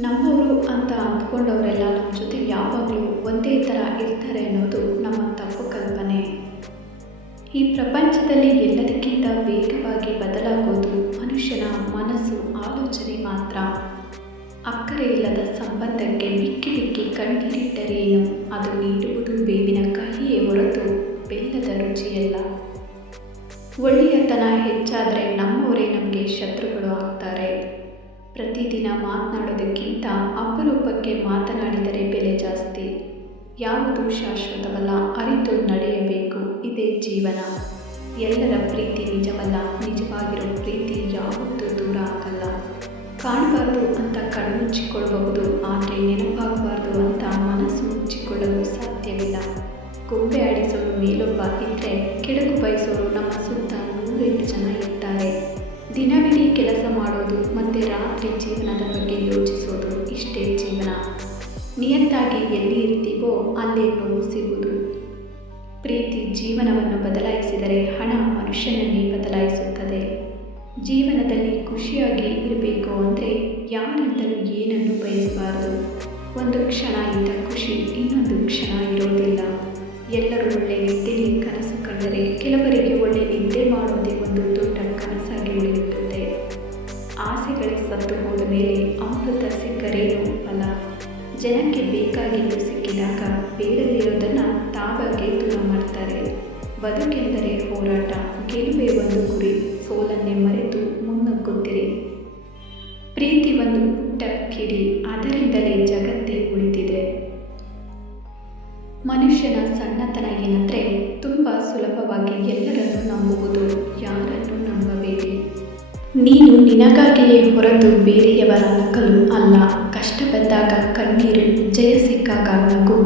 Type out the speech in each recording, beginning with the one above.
ನಮ್ಮವರು ಅಂತ ಅಂದ್ಕೊಂಡವರೆಲ್ಲ ನಮ್ಮ ಜೊತೆ ಯಾವಾಗಲೂ ಒಂದೇ ಥರ ಇರ್ತಾರೆ ಅನ್ನೋದು ನಮ್ಮ ತಪ್ಪು ಕಲ್ಪನೆ. ಈ ಪ್ರಪಂಚದಲ್ಲಿ ಎಲ್ಲದಕ್ಕಿಂತ ವೇಗವಾಗಿ ಬದಲಾಗೋದು ಮನುಷ್ಯನ ಮನಸ್ಸು, ಆಲೋಚನೆ ಮಾತ್ರ. ಅಕ್ಕರೆ ಇಲ್ಲದ ಸಂಬಂಧಕ್ಕೆ ಬಿಕ್ಕಿ ಬಿಕ್ಕಿ ಕಣ್ಣೀರಿಟ್ಟರೇನು, ಅದು ನೀಡುವುದು ಬೇವಿನ ಕಹಿಯೇ ಹೊರತು ಬೆಲ್ಲದ ರುಚಿಯಲ್ಲ. ಒಳ್ಳೆಯತನ ಹೆಚ್ಚಾದರೆ ನಮ್ಮವರೇ ನಮಗೆ ಶತ್ರುಗಳು ಆಗ್ತಾರೆ. ಪ್ರತಿದಿನ ಮಾತನಾಡೋದಕ್ಕಿಂತ ಅಪರೂಪಕ್ಕೆ ಮಾತನಾಡಿದರೆ ಬೆಲೆ ಜಾಸ್ತಿ. ಯಾವುದು ಶಾಶ್ವತವಲ್ಲ, ಅರಿತು ನಡೆಯಬೇಕು, ಇದೇ ಜೀವನ. ಎಲ್ಲರ ಪ್ರೀತಿ ನಿಜವಲ್ಲ, ನಿಜವಾಗಿರೋ ಪ್ರೀತಿ ಯಾವತ್ತೂ ದೂರ ಆಗಲ್ಲ. ಕಾಣಬಾರ್ದು ಅಂತ ಕಣ್ಣು ಮುಚ್ಚಿಕೊಳ್ಳಬಹುದು, ಆದರೆ ನೆನಪಾಗಬಾರ್ದು ಅಂತ ಮನಸ್ಸು ಮುಚ್ಚಿಕೊಳ್ಳಲು ಸಾಧ್ಯವಿಲ್ಲ. ಗೊಂಬೆ ಆಡಿಸೋರು ಮೇಲೊಬ್ಬ ಇದ್ದರೆ ಕೆಡಕು ಬಯಸೋರು ನಮ್ಮ ಸುತ್ತ 108 ಜನ ಇರ್ತಾರೆ. ದಿನವಿಡೀ ಕೆಲಸ ಮಾಡೋದು ಮತ್ತು ರಾತ್ರಿ ಜೀವನದ ಬಗ್ಗೆ ಯೋಚಿಸೋದು, ಇಷ್ಟೇ ಜೀವನ. ನಿಯತ್ತಾಗಿ ಎಲ್ಲಿ ಇರ್ತೀವೋ ಅಲ್ಲೇ ನೋವು ಸಿಗುವುದು. ಪ್ರೀತಿ ಜೀವನವನ್ನು ಬದಲಾಯಿಸಿದರೆ ಹಣ ಮನುಷ್ಯನನ್ನೇ ಬದಲಾಯಿಸುತ್ತದೆ. ಜೀವನದಲ್ಲಿ ಖುಷಿಯಾಗಿ ಇರಬೇಕು ಅಂದರೆ ಯಾರಿಂದಲೂ ಏನನ್ನು ಬಯಸಬಾರದು. ಒಂದು ಕ್ಷಣ ಇದ್ದ ಖುಷಿ ಇನ್ನೊಂದು ಕ್ಷಣ ಇರೋದಿಲ್ಲ. ಎಲ್ಲರೂ ಒಳ್ಳೆ ನಿದ್ದೆಯಲ್ಲಿ ಕನಸು ಕಂಡರೆ ಕೆಲವರಿಗೆ ಒಳ್ಳೆ ನಿದ್ದೆ ಮಾಡೋದೇ ಒಂದು ದೊಡ್ಡ ಕನಸಾಗಿ ಉಳಿಯುತ್ತದೆ. ಆಸೆಗಳೇ ಸತ್ತು ಹೋದ ಮೇಲೆ ಅಮೃತ ಸಿಕ್ಕರೇನು ಫಲ. ಜನಕ್ಕೆ ಬೇಕಾಗಿದ್ದು ಸಿಕ್ಕಿದಾಗ ಬೇಡದಿರೋದನ್ನು ತಾವಾಗೇ ದೂರ ಮಾಡ್ತಾರೆ. ಬದುಕೆಂದರೆ ಹೋರಾಟ, ಗೆಲುವೇ ಒಂದು ಗುರಿ, ಸೋಲನ್ನೇ ಮರೆತು ಮುನ್ನುಗ್ಗುತ್ತಿರಿ. ಪ್ರೀತಿ ಒಂದು ಪುಟ್ಟ ಕಿಡಿ, ಅದರಿಂದಲೇ ಜಗತ್ತೇ ಉಳಿದಿದೆ. ಮನುಷ್ಯನ ಸಣ್ಣತನ ಏನಂದರೆ ತುಂಬ ಸುಲಭವಾಗಿ ಎಲ್ಲರನ್ನು ನಂಬುವುದು. ಯಾರನ್ನು ನಂಬಬೇಡಿ. ನೀನು ನಿನಗಾಗಿಯೇ ಹೊರತು ಬೇರೆಯವರ ನಕಲು ಅಲ್ಲ. ಕಷ್ಟ ಬಂದಾಗ ಕಣ್ಣೀರು, ಜಯ ಸಿಕ್ಕಾಗ ನಗು.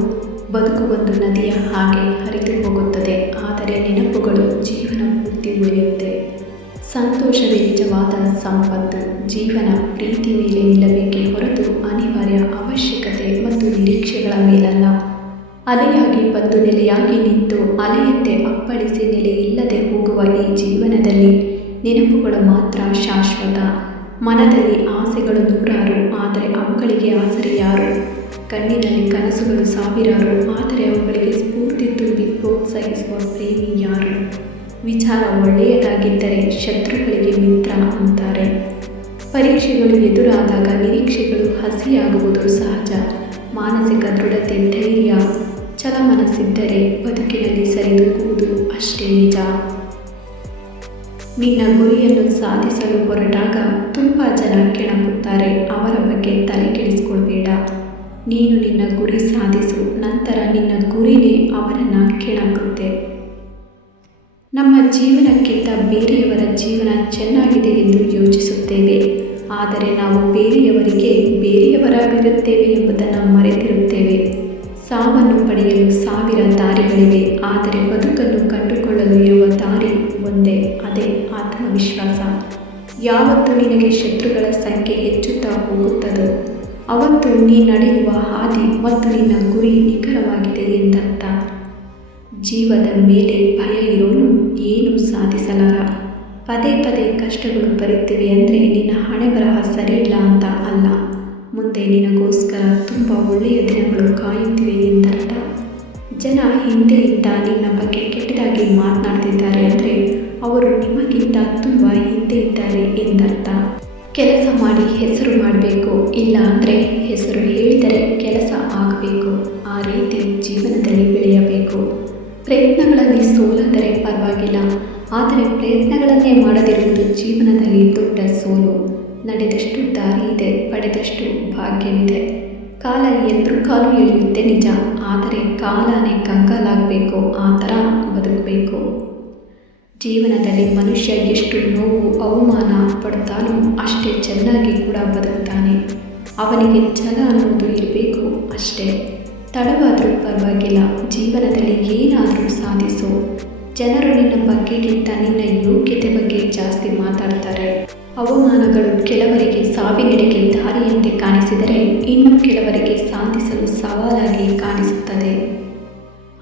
ಬದುಕು ಒಂದು ನದಿಯ ಹಾಗೆ ಹರಿದು ಹೋಗುತ್ತದೆ, ಆದರೆ ನೆನಪುಗಳು ಜೀವನ ಪೂರ್ತಿ ಉಳಿಯುತ್ತೆ. ಸಂತೋಷವೇ ನಿಜವಾದ ಸಂಪತ್ತು. ಜೀವನ ಪ್ರೀತಿ ಮೇಲೆ ನಿಲ್ಲಬೇಕೇ ಹೊರತು ಅನಿವಾರ್ಯ ಅವಶ್ಯಕತೆ ಮತ್ತು ನಿರೀಕ್ಷೆಗಳ ಮೇಲಲ್ಲ. ಅಲೆಯಾಗಿ ಬಂದು ನೆಲೆಯಾಗಿ ನಿಂತು ಅಲೆಯಂತೆ ಅಪ್ಪಳಿಸಿ ನೆಲೆಯಿಲ್ಲದೆ ಹೋಗುವ ಈ ಜೀವನದಲ್ಲಿ ನೆನಪುಗಳು ಮಾತ್ರ ಶಾಶ್ವತ. ಮನದಲ್ಲಿ ಆಸೆಗಳು ನೂರಾರು, ಆದರೆ ಅವುಗಳಿಗೆ ಆಸರೆ ಯಾರು? ಕಣ್ಣಿನಲ್ಲಿ ಕನಸುಗಳು ಸಾವಿರಾರು, ಆದರೆ ಅವುಗಳಿಗೆ ಸ್ಫೂರ್ತಿ ತುಂಬಿ ಪ್ರೋತ್ಸಾಹಿಸುವ ಪ್ರೇಮಿ ಯಾರು? ವಿಚಾರ ಒಳ್ಳೆಯದಾಗಿದ್ದರೆ ಶತ್ರುಗಳಿಗೆ ಮಿತ್ರ ಅಂತಾರೆ. ಪರೀಕ್ಷೆಗಳು ಎದುರಾದಾಗ ನಿರೀಕ್ಷೆಗಳು ಹಸಿಯಾಗುವುದು ಸಹಜ. ಮಾನಸಿಕ ದೃಢತೆ, ಧೈರ್ಯ, ಛಲ ಮನಸ್ಸಿದ್ದರೆ ಬದುಕಿನಲ್ಲಿ ಸರಿದೂಗುವುದು ಅಷ್ಟೇ ನಿಜ. ನಿನ್ನ ಗುರಿಯನ್ನು ಸಾಧಿಸಲು ಹೊರಟಾಗ ತುಂಬ ಜನ ಕೆಣಕುತ್ತಾರೆ, ಅವರ ಬಗ್ಗೆ ತಲೆ ಕೆಡಿಸಿಕೊಳ್ಬೇಡ. ನೀನು ನಿನ್ನ ಗುರಿ ಸಾಧಿಸು, ನಂತರ ನಿನ್ನ ಗುರಿನೇ ಅವರನ್ನು ಕೆಣಕುತ್ತೆ. ನಮ್ಮ ಜೀವನಕ್ಕಿಂತ ಬೇರೆಯವರ ಜೀವನ ಚೆನ್ನಾಗಿದೆ ಎಂದು ಯೋಚಿಸುತ್ತೇವೆ, ಆದರೆ ನಾವು ಬೇರೆಯವರಿಗೆ ಬೇರೆಯವರಾಗಿರುತ್ತೇವೆ ಎಂಬುದನ್ನು ಮರೆತಿರುತ್ತೇವೆ. ಸಾವನ್ನು ಪಡೆಯಲು 1000 ದಾರಿಗಳಿವೆ, ಆದರೆ ಬದುಕನ್ನು ಕಂಡುಕೊಳ್ಳಲು ಇರುವ ದಾರಿ ಒಂದೇ, ಅದೇ ಆತ್ಮವಿಶ್ವಾಸ. ಯಾವತ್ತು ನಿನಗೆ ಶತ್ರುಗಳ ಸಂಖ್ಯೆ ಹೆಚ್ಚುತ್ತಾ ಹೋಗುತ್ತದೋ ಅವತ್ತು ನೀ ನಡೆಯುವ ಹಾದಿ ಮತ್ತು ನಿನ್ನ ಗುರಿ ನಿಖರವಾಗಿದೆ ಎಂದರ್ಥ. ಜೀವದ ಮೇಲೆ ಭಯ ಇರೋನು ಏನೂ ಸಾಧಿಸಲಾರ. ಪದೇ ಪದೇ ಕಷ್ಟಗಳು ಬರುತ್ತಿವೆ ಅಂದರೆ ನಿನ್ನ ಹಣೆ ಬರಹ ಸರಿಯಿಲ್ಲ ಅಂತ ಅಲ್ಲ, ಮುಂದೆ ನಿನಗೋಸ್ಕರ ತುಂಬ ಒಳ್ಳೆಯ ದಿನಗಳು ಕಾಯುತ್ತಿವೆ ಎಂದರ್ಥ. ಜನ ಹಿಂದೆಯಿಂದ ನಿನ್ನ ಬಗ್ಗೆ ಕೆಟ್ಟದಾಗಿ ಮಾತನಾಡ್ತಿದ್ದಾರೆ ಅಂದರೆ ಅವರು ನಿಮಗಿಂತ ತುಂಬ ಹಿಂದೆ ಇದ್ದಾರೆ ಎಂದರ್ಥ. ಕೆಲಸ ಮಾಡಿ ಹೆಸರು ಮಾಡಬೇಕು, ಇಲ್ಲ ಅಂದರೆ ಹೆಸರು ಹೇಳಿದರೆ ಕೆಲಸ ಆಗಬೇಕು. ಆ ರೀತಿ ಜೀವನದಲ್ಲಿ ಬೆಳೆಯಬೇಕು. ಪ್ರಯತ್ನಗಳಲ್ಲಿ ಸೋಲಾದರೆ ಪರವಾಗಿಲ್ಲ, ಆದರೆ ಪ್ರಯತ್ನಗಳನ್ನೇ ಮಾಡದಿರುವುದು ಜೀವನದಲ್ಲಿ ದೊಡ್ಡ ಸೋಲು. ನಡೆದಷ್ಟು ದಾರಿ ಇದೆ, ಪಡೆದಷ್ಟು ಭಾಗ್ಯವಿದೆ. ಕಾಲ ಎಲ್ರೂ ಕಾಲು ಎಳೆಯುತ್ತೆ ನಿಜ, ಆದರೆ ಕಾಲನೇ ಕಂಗಾಲಾಗಬೇಕು, ಆ ಥರ ಬದುಕಬೇಕು. ಜೀವನದಲ್ಲಿ ಮನುಷ್ಯ ಎಷ್ಟು ನೋವು ಅವಮಾನ ಪಡ್ತಾನೋ ಅಷ್ಟೇ ಚೆನ್ನಾಗಿ ಕೂಡ ಬದುಕ್ತಾನೆ. ಅವನಿಗೆ ಛಲ ಅನ್ನೋದು ಇರಬೇಕು ಅಷ್ಟೇ. ತಡವಾದರೂ ಪರವಾಗಿಲ್ಲ, ಜೀವನದಲ್ಲಿ ಏನಾದರೂ ಸಾಧಿಸು. ಜನರು ನಿನ್ನ ಬಗ್ಗೆಗಿಂತ ನಿನ್ನ ಯೋಗ್ಯತೆ ಬಗ್ಗೆ ಜಾಸ್ತಿ ಮಾತಾಡ್ತಾರೆ. ಅವಮಾನಗಳು ಕೆಲವರಿಗೆ ಸಾವಿನೆಡೆಗೆ ದಾರಿಯಂತೆ ಕಾಣಿಸಿದರೆ ಇನ್ನು ಕೆಲವರಿಗೆ ಸಾಧಿಸಲು ಸವಾಲಾಗಿ ಕಾಣಿಸುತ್ತದೆ.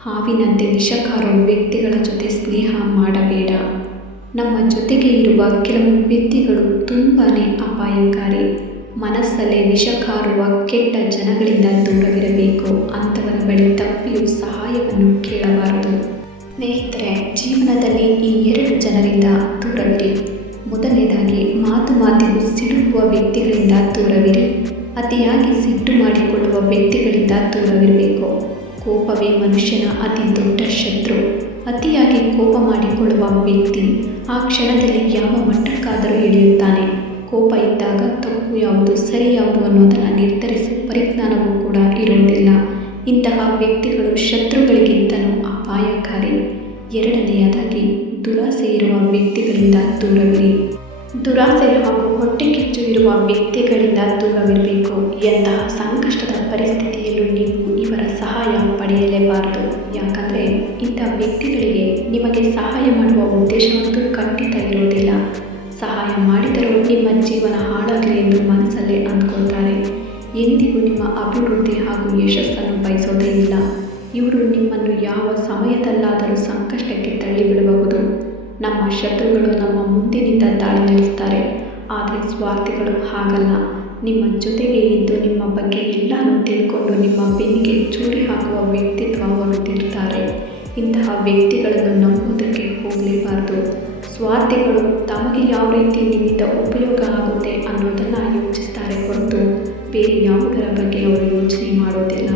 ಹಾವಿನಂತೆ ವಿಷಕಾರೋ ವ್ಯಕ್ತಿಗಳ ಜೊತೆ ಸ್ನೇಹ ಮಾಡಬೇಡ. ನಮ್ಮ ಜೊತೆಗೆ ಇರುವ ಕೆಲವು ವ್ಯಕ್ತಿಗಳು ತುಂಬಾ ಅಪಾಯಕಾರಿ. ಮನಸ್ಸಲ್ಲೇ ವಿಷ ಕಾರುವ ಕೆಟ್ಟ ಜನಗಳಿಂದ ದೂರವಿರಬೇಕು. ಅಂಥವರ ಬಳಿ ತಪ್ಪಿಯೂ ಸಹಾಯವನ್ನು ಕೇಳಬಾರದು. ಸ್ನೇಹಿತರೆ, ಜೀವನದಲ್ಲಿ ಈ 2 ಜನರಿಂದ ದೂರವಿರಿ. ಮೊದಲನೇದಾಗಿ, ಮಾತಿಗೂ ಸಿಡುಕುವ ವ್ಯಕ್ತಿಗಳಿಂದ ದೂರವಿರಿ. ಅತಿಯಾಗಿ ಸಿಟ್ಟು ಮಾಡಿಕೊಳ್ಳುವ ವ್ಯಕ್ತಿಗಳಿಂದ ದೂರವಿರಬೇಕು. ಕೋಪವೇ ಮನುಷ್ಯನ ಅತಿ ದೊಡ್ಡ ಶತ್ರು. ಅತಿಯಾಗಿ ಕೋಪ ಮಾಡಿಕೊಳ್ಳುವ ವ್ಯಕ್ತಿ ಆ ಕ್ಷಣದಲ್ಲಿ ಯಾವ ಮಟ್ಟಕ್ಕಾದರೂ ಇಳಿಯುತ್ತಾನೆ. ಕೋಪ ಇದ್ದಾಗ ತಪ್ಪು ಯಾವುದು ಸರಿ ಯಾವುದು ಅನ್ನೋದನ್ನು ನಿರ್ಧರಿಸುವ ಪರಿಜ್ಞಾನವೂ ಕೂಡ ಇರುವುದಿಲ್ಲ. ಇಂತಹ ವ್ಯಕ್ತಿಗಳು ಶತ್ರುಗಳಿಗಿಂತಲೂ ಅಪಾಯಕಾರಿ. ಎರಡನೆಯದಾಗಿ, ದುರಾಸೆ ಇರುವ ವ್ಯಕ್ತಿಗಳಿಂದ ದೂರವಿರಿ. ದುರಾಸೆ ಹಾಗೂ ಹೊಟ್ಟೆ ಕಿಚ್ಚು ಇರುವ ವ್ಯಕ್ತಿಗಳಿಂದ ದೂರವಿರಬೇಕು. ಎಂತಹ ಸಂಕಷ್ಟದ ಪರಿಸ್ಥಿತಿಯಲ್ಲೂ ನೀವು ಇವರ ಸಹಾಯ ಪಡೆಯಲೇಬಾರದು. ಯಾಕಂದರೆ ಇಂಥ ವ್ಯಕ್ತಿಗಳಿಗೆ ನಿಮಗೆ ಸಹಾಯ ಮಾಡುವ ಉದ್ದೇಶವಂತೂ ಖಂಡಿತ ಇರುವುದಿಲ್ಲ. ಸಹಾಯ ಮಾಡಿದರೂ ನಿಮ್ಮ ಜೀವನ ಹಾಳಾಗಲಿ ಎಂದು ಮನಸ್ಸಲ್ಲೇ ಅಂದ್ಕೊಳ್ತಾರೆ. ಎಂದಿಗೂ ನಿಮ್ಮ ಅಭಿವೃದ್ಧಿ ಹಾಗೂ ಯಶಸ್ಸನ್ನು ಬಯಸೋದೇ ಇಲ್ಲ. ಇವರು ನಿಮ್ಮನ್ನು ಯಾವ ಸಮಯದಲ್ಲಾದರೂ ಸಂಕಷ್ಟಕ್ಕೆ ತಳ್ಳಿಬಿಡಬಹುದು. ನಮ್ಮ ಶತ್ರುಗಳು ನಮ್ಮ ಮುಂದಿನಿಂದ ದಾಳಿ ನಡೆಸ್ತಾರೆ. ಆದರೆ ಸ್ವಾರ್ಥಿಗಳು ಹಾಗಲ್ಲ. ನಿಮ್ಮ ಜೊತೆಗೆ ಇದ್ದು ನಿಮ್ಮ ಬಗ್ಗೆ ಎಲ್ಲನೂ ತಿಳ್ಕೊಂಡು ನಿಮ್ಮ ಬೆನ್ನಿಗೆ ಚೂರಿ ಹಾಕುವ ವ್ಯಕ್ತಿತ್ವ ಹೊಂದಿರ್ತಾರೆ. ಇಂತಹ ವ್ಯಕ್ತಿಗಳನ್ನು ನಂಬೋದಕ್ಕೆ ಹೋಗಲೇಬಾರದು. ಸ್ವಾರ್ಥಿಗಳು ತಮಗೆ ಯಾವ ರೀತಿ ನಿಮ್ಮಿಂದ ಉಪಯೋಗ ಆಗುತ್ತೆ ಅನ್ನೋದನ್ನು ಯೋಚಿಸ್ತಾರೆ ಹೊರತು ಬೇರೆ ಯಾವುದರ ಬಗ್ಗೆ ಅವರು ಯೋಚನೆ ಮಾಡೋದಿಲ್ಲ.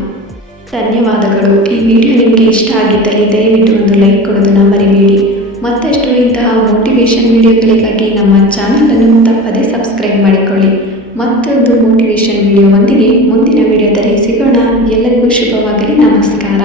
ಧನ್ಯವಾದಗಳು. ಈ ವಿಡಿಯೋ ನಿಮಗೆ ಇಷ್ಟ ಆಗಿದ್ದಲ್ಲಿ ದಯವಿಟ್ಟು ಒಂದು ಲೈಕ್ ಕೊಡೋದನ್ನು ಮರಿಬೇಡಿ. ಮತ್ತಷ್ಟು ಇಂತಹ ಮೋಟಿವೇಶನ್ ವಿಡಿಯೋಗಳಿಗಾಗಿ ನಮ್ಮ ಚಾನಲನ್ನು ತಪ್ಪದೇ ಸಬ್ಸ್ಕ್ರೈಬ್ ಮಾಡಿಕೊಳ್ಳಿ. ಮತ್ತೊಂದು ಮೋಟಿವೇಶನ್ ವಿಡಿಯೋವೊಂದಿಗೆ ಮುಂದಿನ ವಿಡಿಯೋದಲ್ಲಿ ಸಿಗೋಣ. ಎಲ್ಲರಿಗೂ ಶುಭವಾಗಲಿ. ನಮಸ್ಕಾರ.